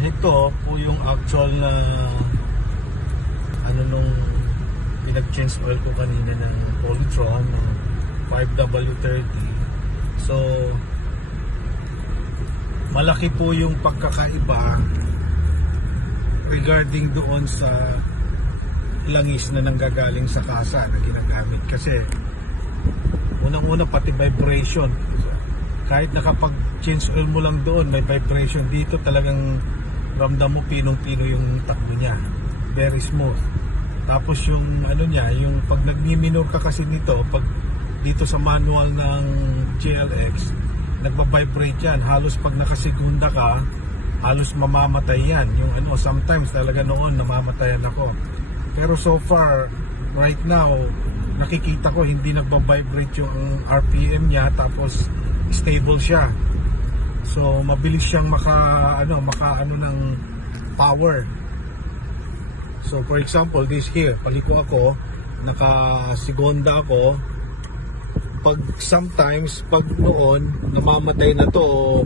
Ito po yung actual na nung pinag-change oil ko kanina ng Polytron ng 5W30. So malaki po yung pagkakaiba regarding doon sa langis na nanggagaling sa kasa na ginagamit, kasi unang-una pati vibration, kahit nakapag-change oil mo lang doon may vibration. Dito talagang ramdam mo pinong-pino yung takbo niya, very smooth. Tapos yung niya, yung pag nagmi-minor ka kasi nito, pag dito sa manual ng GLX nagba-vibrate yan, halos pag nakasegunda ka halos mamamatay yan. Yung sometimes talaga noon namamatayan ako, pero so far right now nakikita ko hindi nagba-vibrate yung RPM niya, tapos stable siya. So mabilis siyang maka ng power. So for example, this here, paliko ako, naka-segunda ako, sometimes pag noon namamatay na to o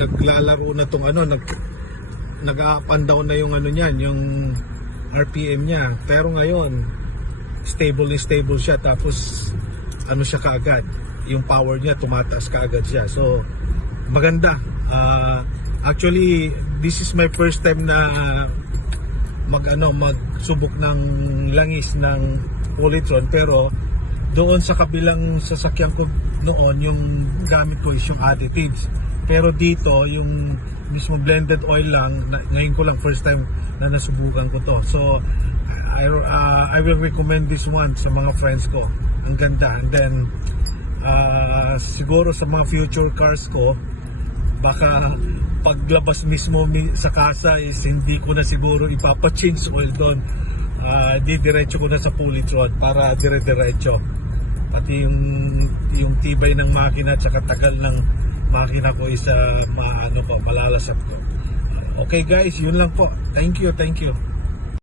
naglalaro na tong nag-up and down na yung niyan, yung RPM niya, pero ngayon stable siya, tapos siya kaagad, yung power niya tumataas kaagad siya. So maganda. Actually this is my first time na magsubok ng langis ng Polytron, pero doon sa kabilang sasakyan ko noon yung gamit ko is yung additives, pero dito yung mismo blended oil lang. Ngayon ko lang first time na nasubukan ko to. So I will recommend this one sa mga friends ko. Ang ganda. And then siguro sa mga future cars ko, baka paglabas mismo sa kasa is hindi ko na siguro ipapa-change oil doon. Diretso ko na sa Polytron para dire-diretso. Pati yung tibay ng makina at saka tagal ng makina ko is malalasap ko. Okay guys, yun lang po. Thank you.